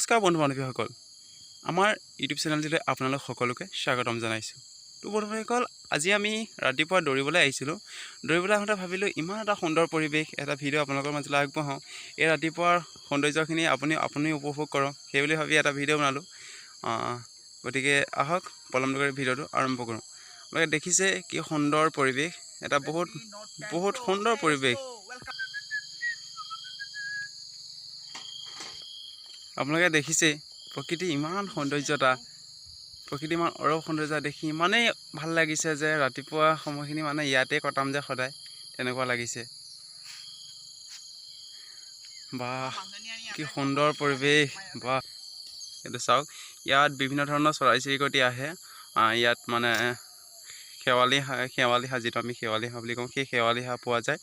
নমস্কাৰ বন্ধু-বান্ধৱীসকল, আমাৰ ইউটিউব চেনেলটিলৈ আপোনালোক সকলোকে স্বাগতম জনাইছোঁ। তো বন্ধুসকল, আজি আমি ৰাতিপুৱা দৌৰিবলৈ আহিছিলোঁ। দৌৰিবলৈ আহোঁতে ভাবিলোঁ ইমান এটা সুন্দৰ পৰিৱেশ, এটা ভিডিঅ' আপোনালোকৰ মাজলৈ আগবঢ়াওঁ। এই ৰাতিপুৱাৰ সৌন্দৰ্যখিনি আপুনি উপভোগ কৰক, সেইবুলি ভাবি এটা ভিডিঅ' বনালোঁ। গতিকে আহক পলম নকৰি ভিডিঅ'টো আৰম্ভ কৰোঁ। আপোনালোকে দেখিছে কি সুন্দৰ পৰিৱেশ, এটা বহুত সুন্দৰ পৰিৱেশ। আপোনালোকে দেখিছে প্ৰকৃতি ইমান সৌন্দৰ্যতা, প্ৰকৃতি ইমান অৰূপ সৌন্দৰ্য দেখি ইমানেই ভাল লাগিছে যে ৰাতিপুৱা সময়খিনি মানে ইয়াতে কটাম যে সদায় তেনেকুৱা লাগিছে। বা কি সুন্দৰ পৰিৱেশ, বা এইটো চাওক, ইয়াত বিভিন্ন ধৰণৰ চৰাই চিৰিকটি আহে। ইয়াত মানে শেৱালি হাঁহ, যিটো আমি শেৱালি হাঁহ বুলি কওঁ, সেই শেৱালি হাঁহ পোৱা যায়।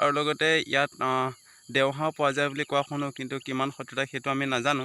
আৰু লগতে ইয়াত দেওহাঁহ পোৱা যায় বুলি কোৱা শুনো, কিন্তু কিমান সত্যতা সেইটো আমি নাজানো।